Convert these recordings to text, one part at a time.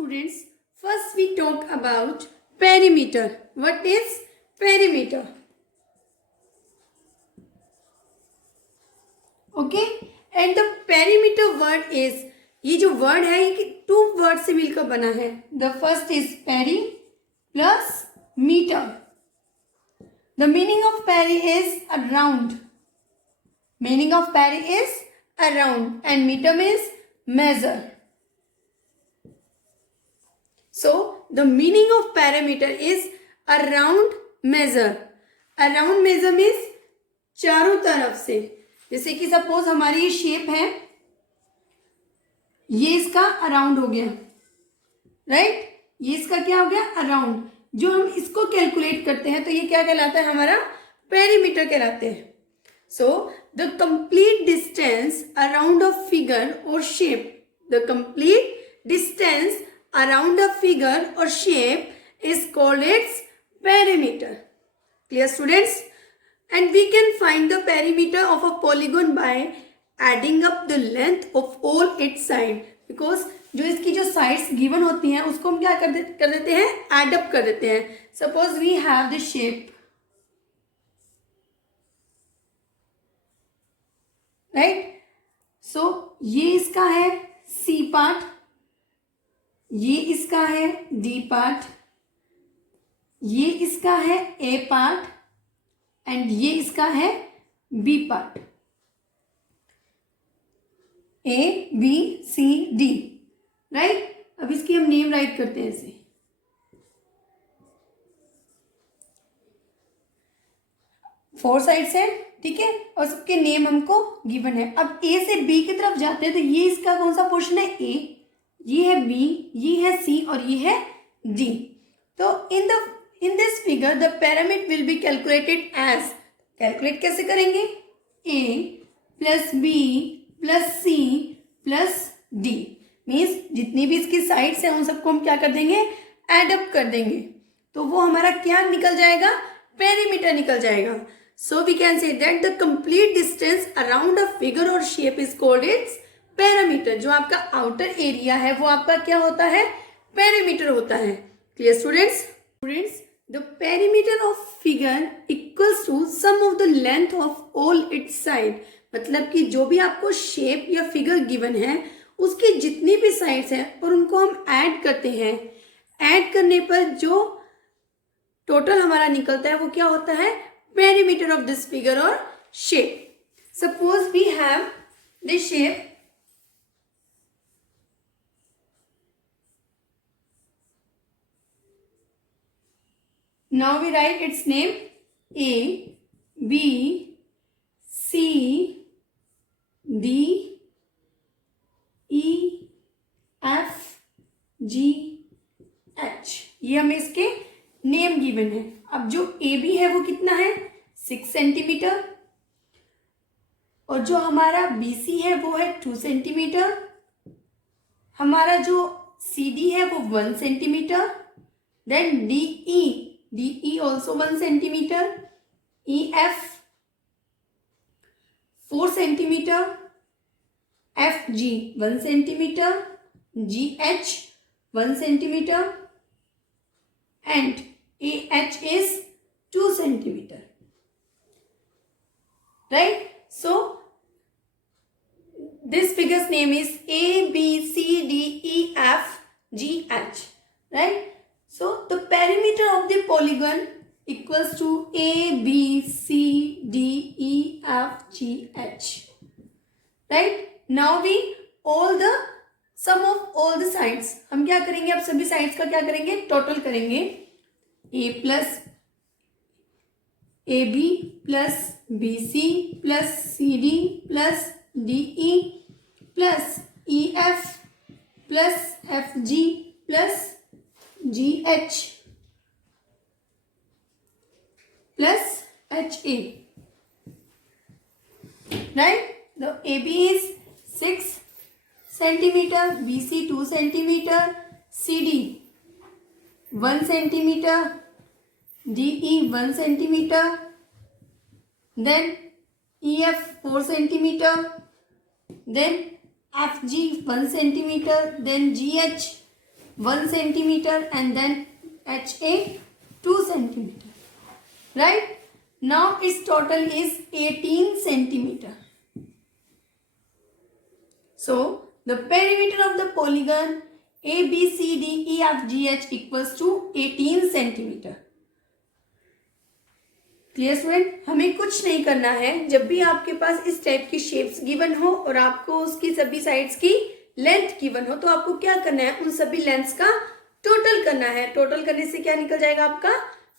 students, first we talk about perimeter. What is perimeter? Okay, and the perimeter word is, ये जो word है ये to word से मिलकर बना है. The first is peri plus meter. The meaning of peri is around. Meaning of peri is around and meter means measure. So the meaning of perimeter is around measure. Around measure means चारों तरफ से. जैसे कि suppose हमारी ये shape है, ये इसका अराउंड हो गया, राइट. ये इसका क्या हो गया, अराउंड. जो हम इसको कैलकुलेट करते हैं तो ये क्या कहलाता है, हमारा पेरीमीटर कहलाते हैं. So the complete distance around a figure और shape. The complete distance around a figure or shape is called its perimeter. Clear students? And we can find the perimeter of a polygon by adding up the length of all its sides. Because जो इसकी जो sides given होती हैं उसको हम क्या कर देते हैं, add up कर देते हैं. Suppose we have the shape, right? So ये इसका है C part, ये इसका है D पार्ट, ये इसका है A पार्ट एंड ये इसका है B part. A B C D, right. अब इसकी हम नेम राइट करते हैं ऐसे. फोर साइड्स है, ठीक है, और सबके नेम हमको गिवन है. अब A से B की तरफ जाते हैं तो ये इसका कौन सा पोर्शन है, A, ये है B, ये है C और ये है D. तो in this figure the pyramid will be calculated as. Calculate कैसे करेंगे, A plus B plus C plus D. Means जितनी भी इसकी साइड्स हैं उन सबको हम क्या कर देंगे, एड अप कर देंगे. तो वो हमारा क्या निकल जाएगा, पेरीमीटर निकल जाएगा. So we can say that the complete distance around a figure और shape is called its perimeter. जो आपका आउटर एरिया है वो आपका क्या होता है, पेरीमीटर होता है. Clear students? The perimeter of figure equals to sum of the length of all its side. मतलब कि जो भी आपको शेप या फिगर गिवन है उसकी जितनी भी साइड्स हैं और उनको हम ऐड करते हैं. ऐड करने पर जो टोटल हमारा निकलता है वो क्या होता है, पेरीमीटर ऑफ दिस फिगर और shape. Suppose we have this shape. Now we write its name A, B, C, D, E, F, G, H. ये हमें इसके नेम गिवन है. अब जो ए बी है वो कितना है, 6 सेंटीमीटर, और जो हमारा बी सी है वो है 2 सेंटीमीटर. हमारा जो सी डी है वो 1 centimetre. Then D E also 1 centimeter, EF 4 centimeter, FG 1 centimeter, GH 1 centimeter and AH is 2 centimeter. Right? So this figure's name is A, B, C, D, E, F, G, H. Right? So the perimeter of the polygon equals to A, B, C, D, E, F, G, H. Right? Now we sum of all the sides. हम क्या करेंगे, अब सभी sides का क्या करेंगे, total करेंगे. A plus A B plus B C plus C D plus D E plus E F plus F G plus GH plus HA. Right? The AB is 6 centimeter, BC 2 centimeter, CD 1 centimeter, DE 1 centimeter, then EF 4 centimeter, then FG 1 centimeter, then GH 1 centimeter and then HA 2 centimeter. Right? Now its total is 18 centimeter. So the perimeter of the polygon ABCDEFGH equals to 18 centimeter. Clear student? हमें कुछ नहीं करना है, जब भी आपके पास इस type की शेप्स गिवन हो और आपको उसकी सभी साइड्स की लेंथ गिवन हो, तो आपको क्या करना है, उन सभी लेंथ्स का टोटल करना है. टोटल करने से क्या निकल जाएगा, आपका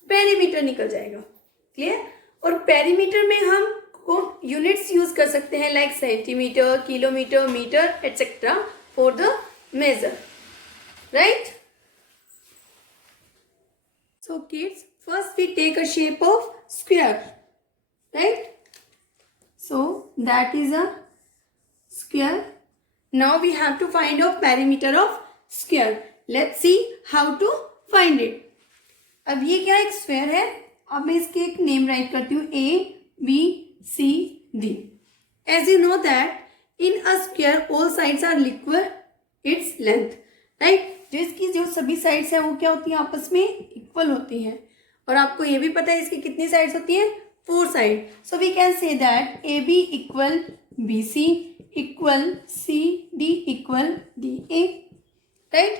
पेरीमीटर निकल जाएगा. क्लियर? और पेरीमीटर में हम को यूनिट्स यूज कर सकते हैं like centimetre, kilometre, metre etcetera for the measure. Right? So kids, first we take a shape of square, right? So that is a square. Now we have to find out perimeter of square. Let's see how to find it. अब ये क्या एक square है. अब मैं इसके एक name right करती हूँ, ABCD. As you know that in a square all sides are equal its length, right? जो इसकी जो सभी साइड्स हैं वो क्या होती हैं, आपस में इक्वल होती हैं. और आपको ये भी पता है इसकी कितनी साइड्स होती हैं, 4 side. So we can say that AB equal BC equal CD equal DA. Right?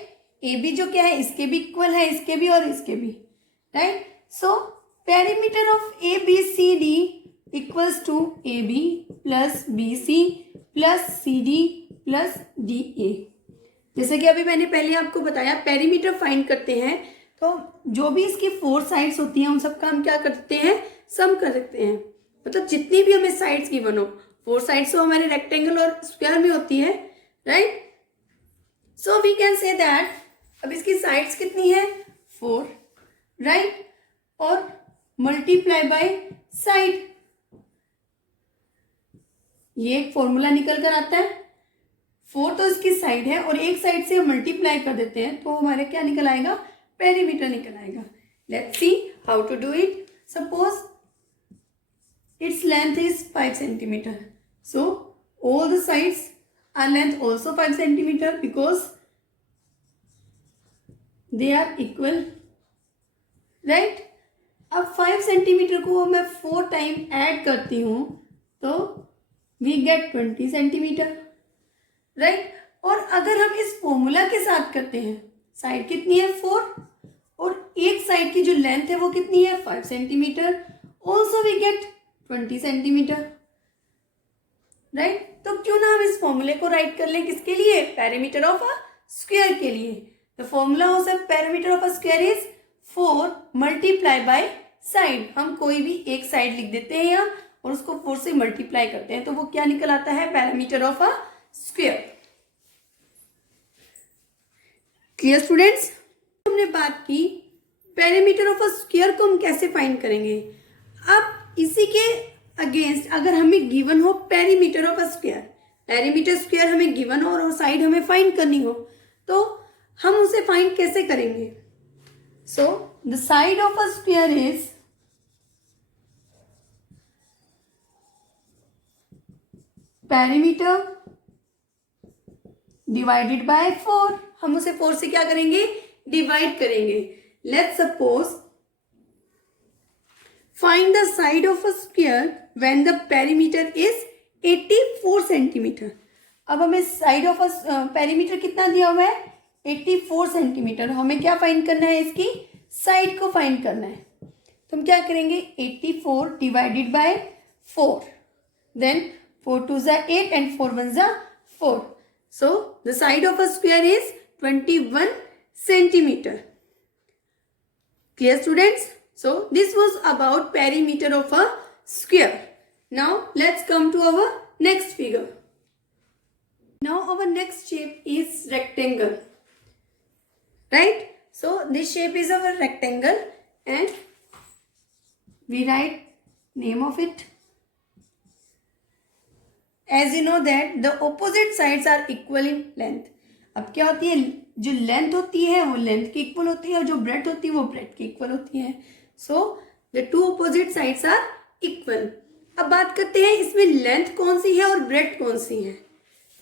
AB जो क्या है, इसके भी इक्वल है, इसके भी और इसके भी. Right? So perimeter of ABCD equals to AB plus BC plus CD plus DA. जैसे कि अभी मैंने पहले आपको बताया, पेरीमीटर फाइंड करते हैं तो जो भी इसकी 4 साइड्स होती हैं उन सबका हम क्या कर सकते हैं, सम कर सकते हैं. मतलब जितनी भी हमें साइड्स गिवन हो, 4 साइड्स तो हमारे रेक्टेंगल और स्क्वायर में होती है. Right? So we can say that अब इसकी साइड्स कितनी है, 4. राइट? और मल्टीप्लाई बाय साइड, ये एक फॉर्मूला निकल कर आता है. 4 तो इसकी साइड है और एक साइड से हम मल्टीप्लाई कर देते हैं तो हमारे क्या निकल आएगा, पेरीमीटर निकल आएगा. Let's see how to do it. Suppose its length is 5 centimeter. So all the sides are length also 5 centimeter because they are equal. Right? अब 5 centimeter को मैं 4 टाइम ऐड करती हूं तो वी गेट 20 centimeter. राइट? और अगर हम इस फॉर्मूला के साथ करते हैं, साइड कितनी है, 4, और एक साइड की जो लेंथ है वो कितनी है, 5 centimeter. Also we get 20 centimeter. Right? तो क्यों ना हम इस फॉर्मूले को राइट कर लें, किसके लिए, पेरीमीटर ऑफ अ स्क्वायर के लिए. द फॉर्मूला हो सकता perimeter of a square is 4 multiply by side. हम कोई भी एक साइड लिख देते हैं यहाँ और उसको 4 से मल्टीप्लाई करते हैं तो वो क्या निकल आता है, perimeter of a square. Clear students? हमने बात की पेरीमीटर ऑफ अ स्क्वायर को हम कैसे फाइंड करेंगे. अब इसी के अगेंस्ट अगर हमें गिवन हो perimeter of a square, perimeter square हमें गिवन हो और साइड हमें फाइंड करनी हो, तो हम उसे फाइंड कैसे करेंगे. So the side of a square is perimeter divided by 4. हम उसे 4 से क्या करेंगे, डिवाइड करेंगे. Let's suppose find the side of a square when the perimeter is 84 centimeter. अब हमें साइड ऑफ अ पेरीमीटर कितना दिया हुआ है, 84 centimeter. हमें क्या फाइंड करना है, इसकी साइड को फाइंड करना है. तो हम क्या करेंगे, 84 डिवाइडेड बाय 4. देन 4 2 जा 8 and 4 1 जा 4. So the side of a square is 21 centimeter. Clear students? So this was about perimeter of a square. Now let's come to our next figure. Now our next shape is rectangle. Right? So this shape is our rectangle and we write name of it. As you know that the opposite sides are equal in length. अब क्या होती है, जो length होती है वो length की equal होती है और जो ब्रेड्थ होती है वो ब्रेड्थ की इक्वल होती है. So the 2 opposite sides are equal. अब बात करते हैं इसमें लेंथ कौन सी है और ब्रेड्थ कौन सी है.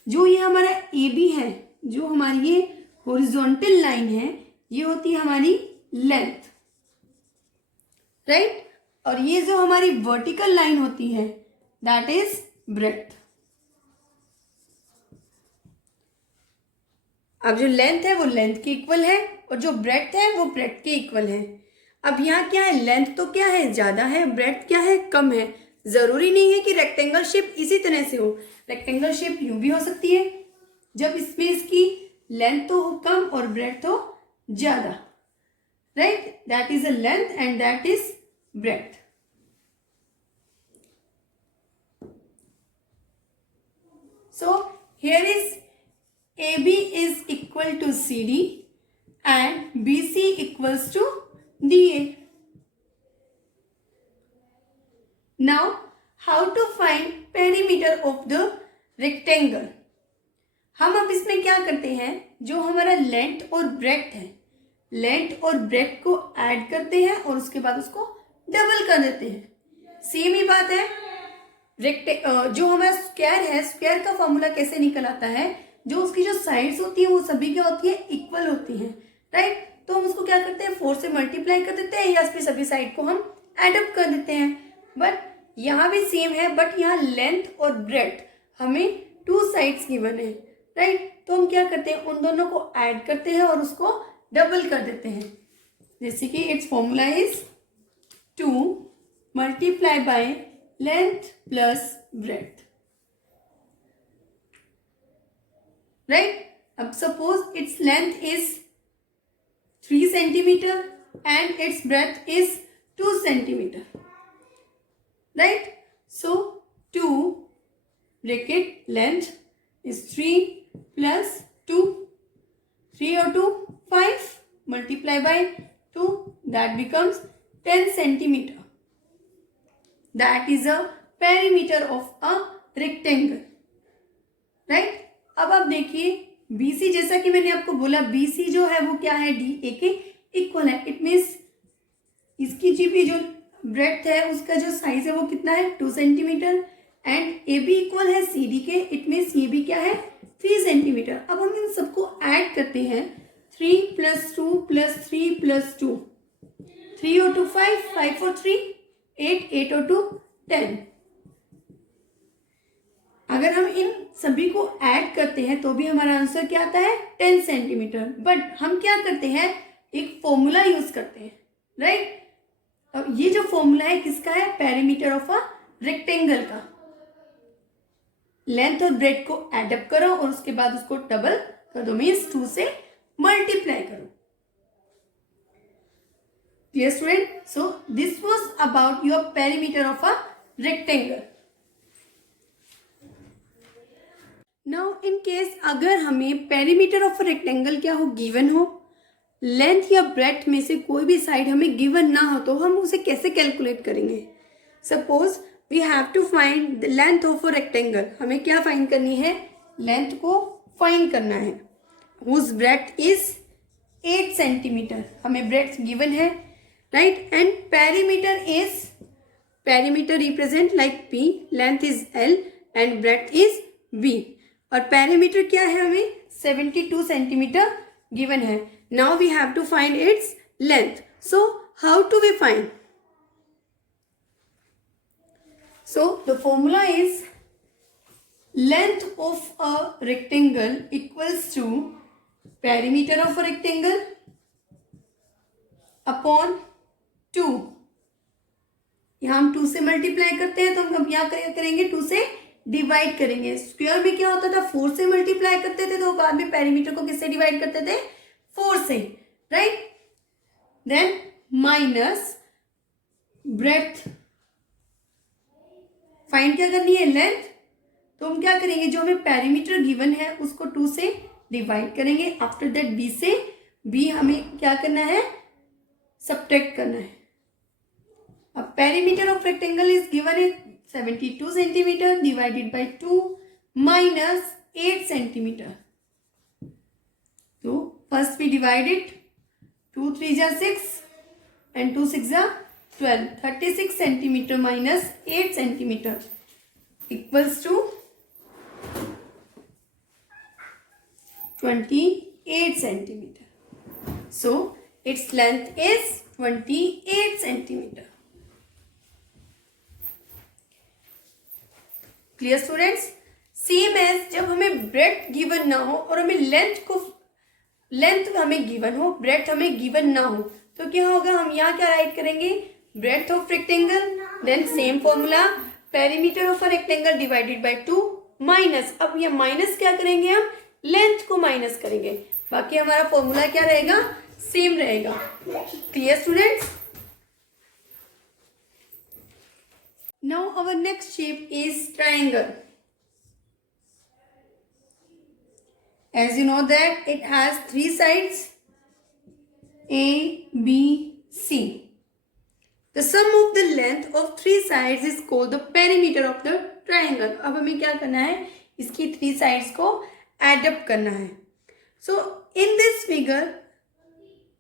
जो ये हमारा AB है, जो हमारी ये हॉरिजॉन्टल लाइन है ये होती है हमारी लेंथ, राइट, और ये जो हमारी वर्टिकल लाइन होती है दैट इज ब्रेड्थ। अब जो लेंथ है वो लेंथ के इक्वल है और जो ब्रेड्थ है वो ब्रेड्थ के इक्वल है। अब यहाँ क्या है, लेंथ तो क्या है ज्यादा है, ब्रेड्थ क्या है कम है। जरूरी नहीं है कि रेक्टेंगल शेप इसी तरह से हो, रेक्टेंगल शेप यूं भी हो सकती है जब इसमें इसकी लेंथ तो हो कम और ब्रेड्थ हो ज्यादा, right, that is a length and that is breadth. So here is AB is equal to CD and BC equals to DA. Now how to find perimeter of the rectangle? हम अब इसमें क्या करते हैं, जो हमारा लेंथ और breadth है, लेंथ और ब्रेड्थ को ऐड करते हैं और उसके बाद उसको डबल कर देते हैं। सेम ही बात है, जो हमारा स्क्वायर है, स्क्वायर का फॉर्मूला कैसे निकल आता है, जो उसकी जो साइड्स होती है वो सभी क्या होती है, इक्वल होती है, राइट। तो हम उसको क्या करते हैं, 4 से मल्टीप्लाई कर देते हैं या फिर सभी साइड को हम एड अप कर देते हैं। बट यहाँ भी सेम है, बट यहाँ लेंथ और ब्रेड्थ हमें 2 साइड्स गिवन है, राइट। तो हम क्या करते हैं, उन दोनों को ऐड करते हैं और उसको डबल कर देते हैं। जैसे कि it's formula is 2 multiply by length plus breadth, right? अब suppose its length is 3 centimeter and its breadth is 2 centimeter, right? So 2 bracket length is 3 plus 2, 3 or 2 5 multiply by 2, that becomes 10 centimeter. That is a perimeter of a rectangle, right? अब आप देखिए BC, जैसा कि मैंने आपको बोला BC जो है वो क्या है, DA के इक्वल है। इट मीन्स इसकी जी भी जो ब्रेड्थ है उसका जो साइज है वो कितना है, 2 सेंटीमीटर, एंड AB इक्वल है CD के, इट मीन्स ये भी क्या है, 3 सेंटीमीटर। अब हम इन सबको ऐड करते हैं, 3 + 2 + 3 + 2, 3 और 2 5, 5 और 3 8, 8 और 2 10। अगर हम इन सभी को ऐड करते हैं तो भी हमारा आंसर क्या आता है, 10 सेंटीमीटर। बट हम क्या करते हैं, एक फॉर्मूला यूज करते हैं, राइट। अब ये जो फॉर्मूला है किसका है, पेरीमीटर ऑफ अ रेक्टेंगल का। लेंथ और ब्रेड्थ को ऐड अप करो और उसके बाद उसको डबल कर दो, मीन्स 2 से मल्टीप्लाई करो। Dear student, so this was about your perimeter of a rectangle. Now in case अगर हमें perimeter of a rectangle क्या हो, गिवन हो, लेंथ या ब्रेड्थ में से कोई भी साइड हमें गिवन ना हो, तो हम उसे कैसे कैलकुलेट करेंगे। Suppose we have to find the length of a rectangle, हमें क्या फाइंड करनी है, लेंथ को फाइंड करना है, हुज ब्रेड्थ इज 8 सेंटीमीटर, हमें ब्रेड्थ गिवन है, right, and perimeter represent like P, length is L and breadth is B, और perimeter क्या है, हमें 72 सेंटीमीटर गिवन है। Now we have to find its length. So how to we find? So the formula is length of a rectangle equals to perimeter of a rectangle upon 2। यहाँ हम 2 से multiply करते हैं तो हम क्या करेंगे, 2 से डिवाइड करेंगे। स्क्वायर में क्या होता था, 4 से मल्टीप्लाई करते थे तो बाद में पेरीमीटर को किससे डिवाइड करते थे, 4 से, right. Then minus breadth, find क्या करनी है, लेंथ। तो हम क्या करेंगे, जो हमें पेरीमीटर गिवन है उसको 2 से डिवाइड करेंगे। आफ्टर दैट बी से बी हमें क्या करना है, सब्ट्रैक्ट करना है। अब perimeter of rectangle is given है 72 centimetre divided by 2 minus 8 centimetre. तो फर्स्ट वी डिवाइडेड, 2 3 जा 6 and 2 6 जा 12, 36 centimetre minus 8 centimetre equals to 28 28 centimeter. So its length is 28 centimeter. Clear students? Same as जब हमें ब्रेथ गिवन ना हो और हमें लेंथ हमें गिवन हो, ब्रेथ हमें गिवन ना हो, तो क्या होगा, हम यहाँ क्या राइट करेंगे, breadth of rectangle, then same formula perimeter of a rectangle divided by 2 minus, अब ये माइनस क्या करेंगे, हम लेंथ को माइनस करेंगे, बाकी हमारा फॉर्मूला क्या रहेगा, सेम रहेगा. Clear students? Now our next shape is triangle. As you know that it has 3 sides A, B, C. The sum of the length of 3 sides is called the perimeter of the triangle. अब हमें क्या करना है, इसकी 3 sides को add up करना है. So in this figure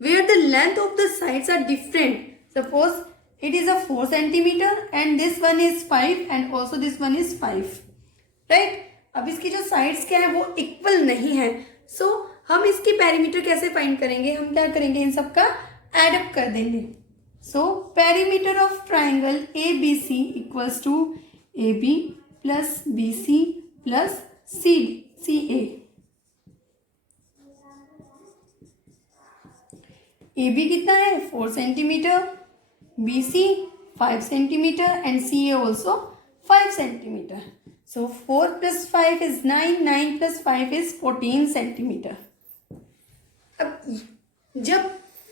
where the length of the sides are different, suppose it is a 4 centimeter and this one is 5 and also this one is 5, right? अब इसकी जो साइड्स क्या है वो equal नहीं है, सो हम इसकी पेरीमीटर कैसे फाइंड करेंगे, हम क्या करेंगे, इन सब का एड अप कर देंगे. So perimeter of triangle A B C equals to A B plus B C plus C A. A B कितना है 4 centimetre, B C 5 centimetre and C A also 5 centimetre. So 4 plus 5 is 9, 9 plus 5 is 14 centimetre. अब जब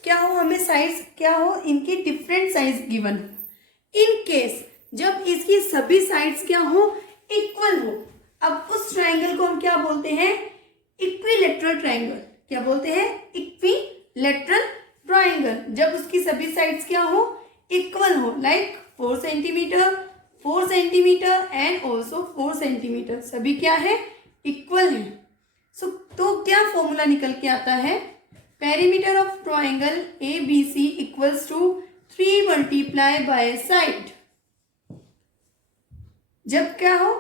क्या हो, हमें size क्या हो, इनकी डिफरेंट साइज गिवन हो, इन केस जब इसकी सभी साइड्स क्या हो, इक्वल हो, अब उस ट्राइंगल को हम क्या बोलते हैं, इक्विलेटरल ट्राइंगल. क्या बोलते हैं, इक्विलेटरल ट्राइंगल. जब उसकी सभी साइड्स क्या हो, इक्वल हो, like 4 centimetre 4 centimetre and also 4 centimetre, सभी क्या है, इक्वल है. सो तो क्या फॉर्मूला निकल के आता है, perimeter of triangle A B C equals to 3 multiply by side. जब क्या हो,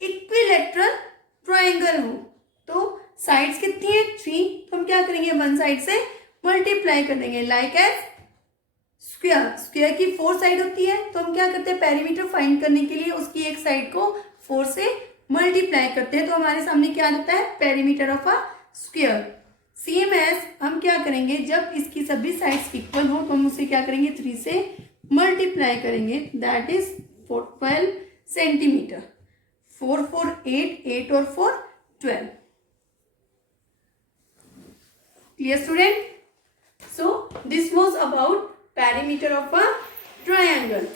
इक्विलेटरल ट्राइंगल हो, तो साइड्स कितनी है 3, तो हम क्या करेंगे, वन साइड से मल्टीप्लाई कर देंगे, लाइक एज स्क्वायर की 4 साइड होती है, तो हम क्या करते हैं, पेरीमीटर फाइंड करने के लिए उसकी एक साइड को 4 से मल्टीप्लाई करते हैं, तो हमारे सामने क्या आता है, perimeter of a square. Same as हम क्या करेंगे, जब इसकी सभी साइड्स इक्वल हो तो हम उसे क्या करेंगे, 3 से मल्टीप्लाई करेंगे, दैट इज 12 सेंटीमीटर. 4 4 8, 8 और 4 12. Clear student? So this was about perimeter of a triangle.